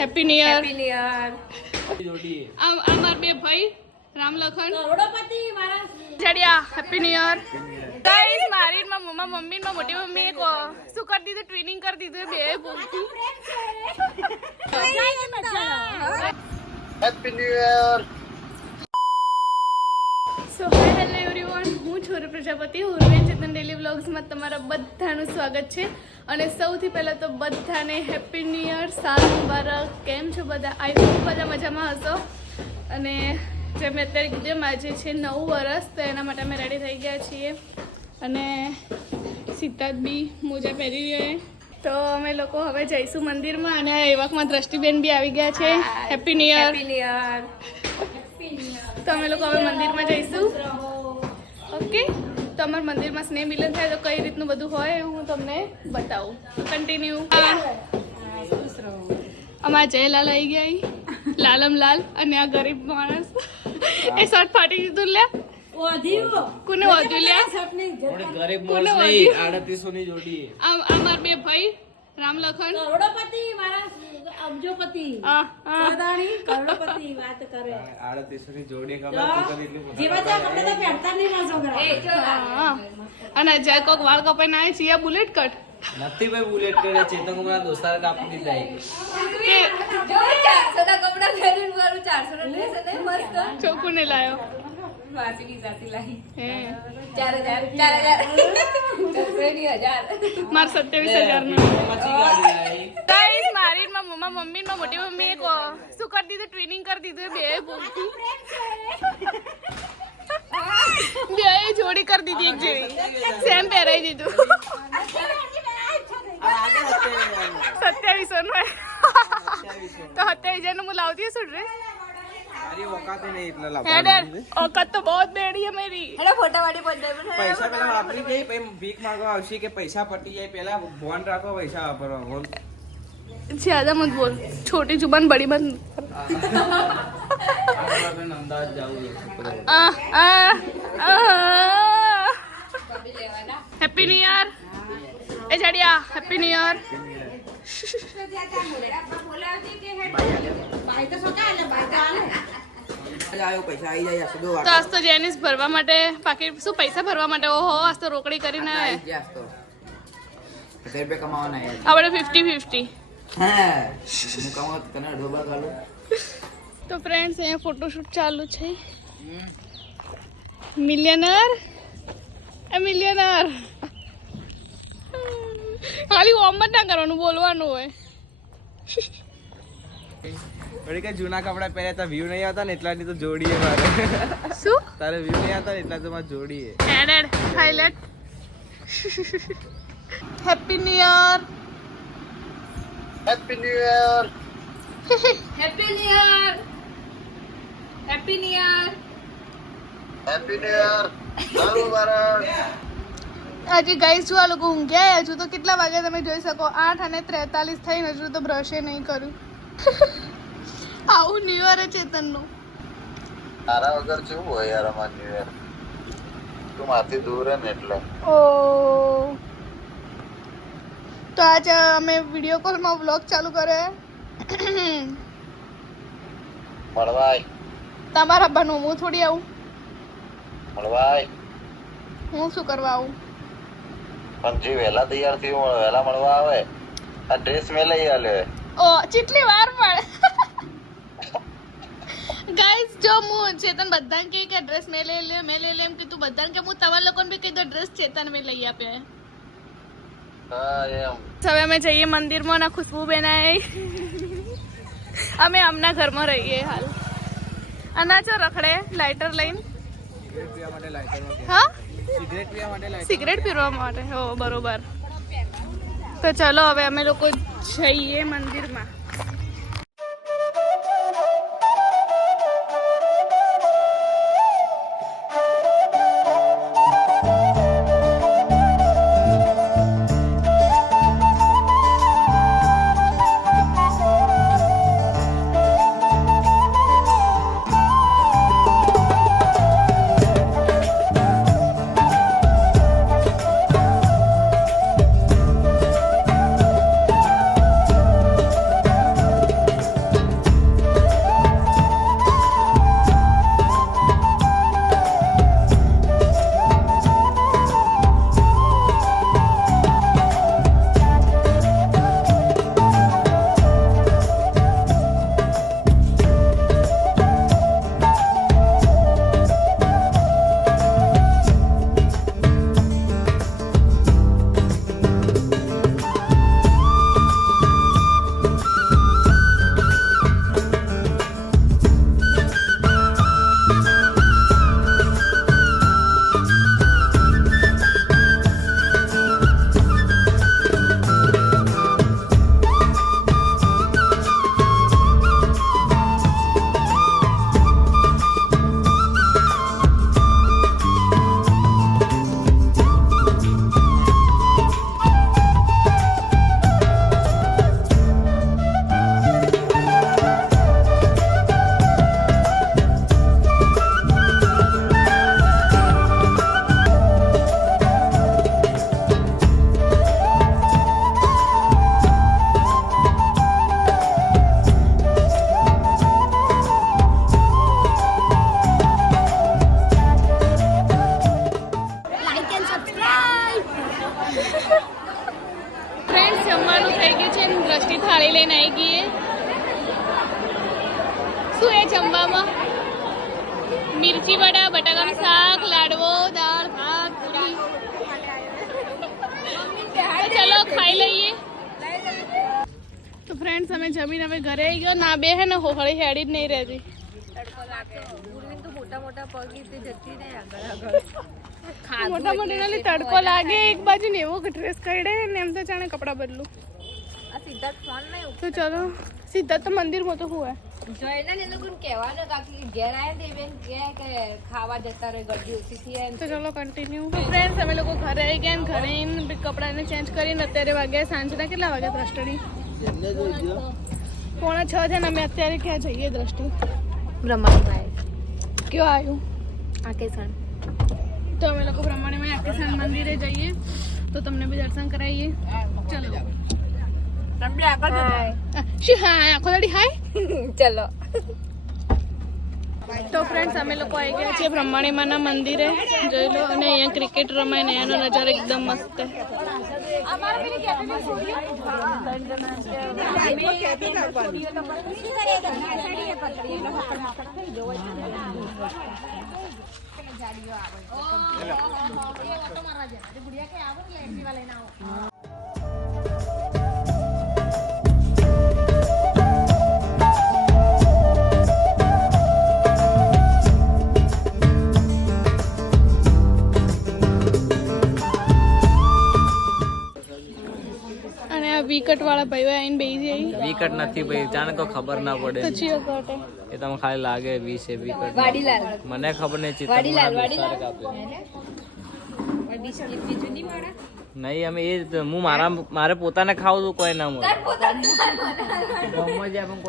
Happy new year. Happy new year. અમાર બે ભાઈ રામ લખન કરોડોપતિ મારા જડિયા હેપી ન્યુ યર. ગાઈસ મારી મમ્મી માં મોટી મમ્મી એક શું કરી દીધું ટ્વિનિંગ કરી દીધું બે બોલતી હેપી ન્યુ યર. સો હાય હેલો એવરીવન, હું છું પ્રજાપતિ. ઉર્વેન ચેતન ડેલી વ્લોગ્સમાં તમારા બધાનું સ્વાગત છે. અને સૌથી પહેલાં તો બધાને હેપી ન્યૂ યર, સાલ મુબારક. કેમ છો બધા? આઈ હોપ બધા મજામાં હશો. અને જે મેં અત્યારે કીધું આજે છે 9 વર્ષ, તો એના માટે અમે રેડી થઈ ગયા છીએ. અને સિદ્ધાર્થ બી મોજા પહેરી રહ્યો. તો અમે લોકો હવે જઈશું મંદિરમાં. અને એ વખતમાં દ્રષ્ટિબેન બી આવી ગયા છે. Happy new year. Happy new year. તો અમે લોકો હવે મંદિરમાં જઈશું. ઓકે, તો અમારા મંદિરમાં સ્નેહ મિલન થાય તો કઈ રીતનું બધું હોય એવું હું તમને બતાવું. કન્ટિન્યુ. અમારા જયલાલ આવી ગયા, લાલમ લાલ. અને આ ગરીબ માણસ એ શર્ટ ફાટી દીધું. લે કોને વધ્યું? લે ગરીબ માણસ નહીં, 3800 ની જોડી. અમાર બે ભાઈ રામ લખન કરોડોપતિ મારા અબજોપતિ અદાણી કરોડોપતિ વાત કરે 3800 ની જોડી ખબર તો કરી એટલું જેવા ત્યાં કપડા તો પહેરતા નહીં ના છોકરા. અને જય કોક વાળ કપાઈને આવે છે આ બુલેટ કટ નથી ભાઈ, બુલેટ કરે ચેતન કુમાર દોસ્તાર કાપી દીધા. જો 400 ના કપડા પહેરીને મારું 400 નો ડ્રેસ અને મસ્ત ચોકુને લાયો. વાસીની જાતી લાઈ હે 4000 માર 27,000 નો. મચી ગાડી લાવી. ગાઈસ મારી મમ્મી માં મોટી મમ્મી એક શું કરી દીધું ટ્વિનિંગ કરી દીધું બે બોલતી બે જોડી કરી દીધી એક જેવી સેમ પહેરાઈ દીધું 2700 નો. તો 27,000 નો હું લાવતી હશું ડ્રેસ. મારી औकात ही नहीं इतना हेडर लाभ. औकात तो बहुत बेड़ी है मेरी. હેલો ફોટા વાળી બંધ પૈસા પેલા વાપરી ગઈ, પછી ભીખ માંગવા આવશે કે પૈસા પટી જાય. પેલા બોન રાખો, પૈસા વાપરવા. બોલ ज्यादा मत बोल, छोटी जुबान बड़ी मत. અમદાવાદ જાવું હેપી ન્યુ યર. એ જડિયા હેપી ન્યુ યર. પૈસા આવી જાય. તો આજ તો જેનિસ ભરવા માટે પાકીટ શું પૈસા ભરવા માટે ઓહો આજ તો રોકડી કરીને રૂપિયા કમાવાના આપણે 50-50. યાર. તો ફ્રેન્ડ્સ અહીંયા ફોટોશૂટ ચાલુ છે. મિલિયનર એ મિલિયનર ખાલી ઓમ જ ના કરવાનું, બોલવાનું હોય. વળી કઈ જૂના કપડા પહેર્યા તા વ્યૂ નહીં આવતા ને એટલાની તો જોડી હે મારે. શું તારે વ્યૂ નહીં આવતા ને એટલા તો મારી જોડી હે. Added highlight. Happy new year. Happy new year. Happy new year. Happy new year. Happy new year. સાલ મુબારક. હજી ગાઈસ જો આ લોકો ઊંઘ્યા. હજુ તો કેટલા વાગે તમે જોઈ શકો 8:43 થઈને હજુ તો બ્રશે નહીં કર્યું. આવું ન્યુ યર ચેતનનું. તારા વગર કેવું હોય યાર અમાર ન્યુ યર? તું મારથી દૂર હે ને એટલે. ઓ તો આજે અમે વિડીયો કોલમાં વ્લોગ ચાલુ કરે. મળવાય તમારા બનવું હું થોડી આવું. મળવાય હું શું કરવા આવું? પણ જે વહેલા તૈયાર થયું વહેલા મળવા આવે. આ ડ્રેસ મેં લઈ આલે. ઓ કેટલી વાર પડે. ગાઈસ જો હું ચેતન બધાને કહે કે ડ્રેસ મેં લઈ લે એમ કીધું બધાને કે હું તમારા લોકોને બી કહી દો ડ્રેસ ચેતન મેં લઈ આપ્યો. હા એમ. હવે અમે જઈએ મંદિરમાં ના ખુશ્બુ બેનાય. અમે આમના ઘરમાં રહીએ હાલ. અનાચો રખડે લાઇટર લઈને. સિગરેટ પીવા માટે લાઈટરમાં ગયા. હા સિગરેટ પીવા માટે લાઈટર. સિગરેટ પીવા માટે. હો બરોબર. તો ચલો હવે અમે લોકો જઈએ મંદિરમાં. જમવામાં મિર્ચી વડા, બટાકાનું શાક, લાડવો, દાળ, ભાત, પૂરી. તો ચલો ખાઈ લઈએ. તો ફ્રેન્ડ્સ અમે જમીન હવે ઘરે આવી ગયો. ના બે હે ને હોળી હેડી જ નહીં રહેતી. મોટા મોટા પગ રીતે જતી ને આગળ મોટા મોટા નાલી તડકો લાગે એક બાજુ ને એવો ડ્રેસ કાઢે ને એમ તો જાણે કપડાં બદલું. આ સિદ્ધાર્થ ફોન નહીં તો ચલો સિદ્ધાર્થ તો મંદિરમાં તો હોય. જોઈને ને લોકોને કહેવાનું કાકી ઘેર આયા ને બેન કે ખાવા જતા રહે ગરદી ઓછી થઈ તો ચલો કન્ટિન્યુ. ફ્રેન્ડ્સ અમે લોકો ઘરે આવી ગયા. ઘરે આવીને કપડાને ચેન્જ કરીને અત્યારે વાગ્યા સાંજના કેટલા વાગ્યા દ્રષ્ટિની 5:45 છે ને અમે અત્યારે ક્યાં જઈએ દ્રષ્ટિ? બ્રહ્માભાઈ કયો આવ્યું આકેસણ તો અમે લોકો બ્રહ્માણીમાં આકેસણ મંદિરે જઈએ તો તમને બી દર્શન કરાવીએ. ચલો શું હા આખો દાડી હાય. ચલો તો ફ્રેન્ડ્સ અમે લોકો આવી ગયા છીએ બ્રહ્માણીમાના મંદિરે. જોઈ લો અને અહીંયા ક્રિકેટ રમાય ને એનો નજારો એકદમ મસ્ત છે. અને આ વિકટ વાળા ભાઈઓ આવીને બેસી જાય. વિકટ નથી ભાઈ, જાણે તો ખબર ના પડે. તો ચિયો કટે એ તમે ખાલી લાગે 20 વિકટ. વાડીલાલ મને ખબર નહીં ચિત્ર વાડીલાલ નહીં. અમે એ જ- હું મારે પોતાને ખાવું છું, કોઈ ના મળે.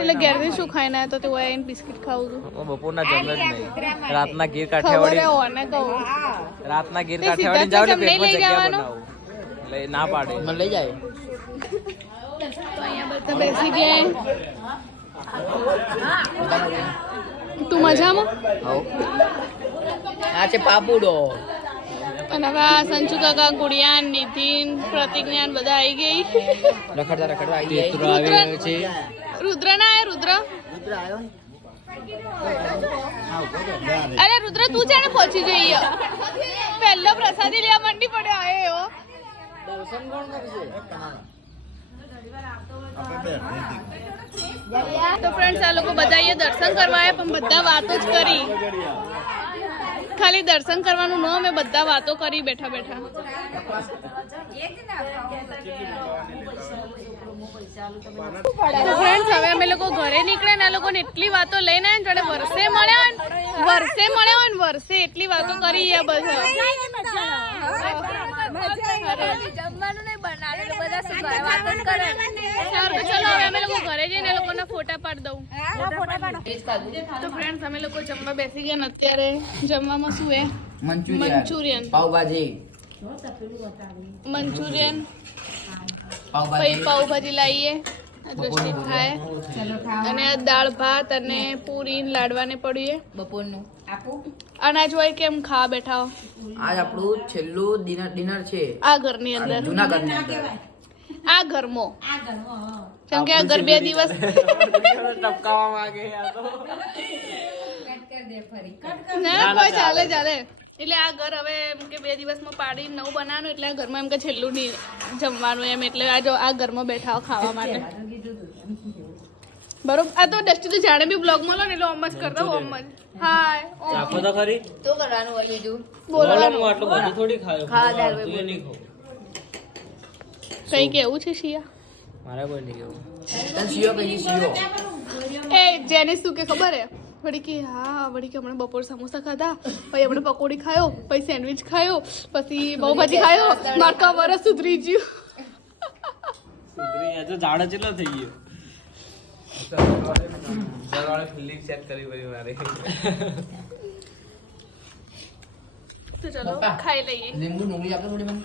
એટલે ઘેરથી શું ખાઈને આવ્યા તો તે આવીને બિસ્કિટ ખાવું છું. હું બપોરના જમે જ નહીં. રાતના ગીર ખબર કાઠિયાવાડી ઓને કહું રાતના ગીર તે કાઠિયાવાડી જાવ સિદ્ધાર્થ ને તમને પેટમાં લઈ જગ્યા જવાનો? બનાવું. એટલે ના પાડે. મને લઈ જાય. તો અહીંયા બધા બેસી ગયા. તું મજામાં? આ છે પાપુડો. અને હવે આ સંચુ કાકા, ગુડિયાન, નિધિન, પ્રતિજ્ઞાન બધા આવી ગઈ. રખડતા રુદ્ર ના આય રુદ્ર. અરે રુદ્ર તું જાણે પહોંચી જઈએ. પહેલો પ્રસાદી લેવા મંડી પડ્યો આયો એવો. તો ફ્રેન્ડ્સ આ લોકો બધા અહીંયા દર્શન કરવા આવ્યા પણ બધા વાતો જ કરી. ખાલી દર્શન કરવાનું ન, અમે બધા વાતો કરી બેઠા બેઠા. તો ફ્રેન્ડ્સ હવે અમે લોકો ઘરે નીકળ્યા ને આ લોકોને એટલી વાતો લઈને આવ્યા ને જોડે વર્ષે મળ્યા હોય ને વર્ષે એટલી વાતો કરી આ બધા. જમવાનું નહીં બનાવેલું બધા સુધારે વાતો જ કરે સારું તો ચલો હવે અમે લોકો ઘરે જઈને એ લોકોના ફોટા પાડી દઉં. તો ફ્રેન્ડ્સ અમે લોકો જમવા બેસી ગયા ને અત્યારે જમવામાં શું હે? મંચુરિયન, પાવભાજી, મંચુરિયન, પછી પાવભાજી લાવીએ દ્રષ્ટિ ખાય અને આ દાળ ભાત અને પૂરી લાડવાને પડીએ. બપોરનું આપું અનાજ હોય કેમ ખાવા બેઠા હો? આજ આપણું છેલ્લું ડિનર છે આ ઘરની અંદર, જૂનાગઢની અંદર. આ ઘરમાં, કેમ કે આ ઘર 2 દિવસ ટપકાવા માંગે યાર તો. ના કોઈ ચાલે ચાલે. એટલે આ ઘર હવે એમ કે 2 દિવસમાં પાડી નવું બનાવવાનું એટલે આ ઘરમાં એમ કે છેલ્લું જમવાનું એમ એટલે આ ઘરમાં બેઠા હો ખાવા માટે. બરોબર. આ તો ડસ્ટી તો જાણે બી બ્લોગ માં લો ને એટલે ઓમ જ કરતા હો. ઓમ જ હાય ચાખો તો ખરી. તો કરવાનું હોય બીજું બોલવાનું. આટલું બધું થોડી ખાયો. ખાવા દાળ તું એ નહીં ખાવ. કઈ કેવું છે શિયા? મારે કોઈ નહીં કેવું. તને શિયો કઈ શિયો. એ જેને શું કે ખબર હે? વળી કે હા વળી કે હમણાં બપોર સમોસા ખાધા, પછી આપણે પકોડી ખાયો, પછી સેન્ડવિચ ખાયો, પછી પાવભાજી ખાયો, મારકા વરસ સુધરી ગયું. સુધરી આજે ઝાડા ચેટલો થઈ ગયો. દરવાળે ફિલિંગ સેટ કરી પડી મારે. તો ચલો ખાઈ લઈએ. લીંબુ નોકરી આપે થોડી મને.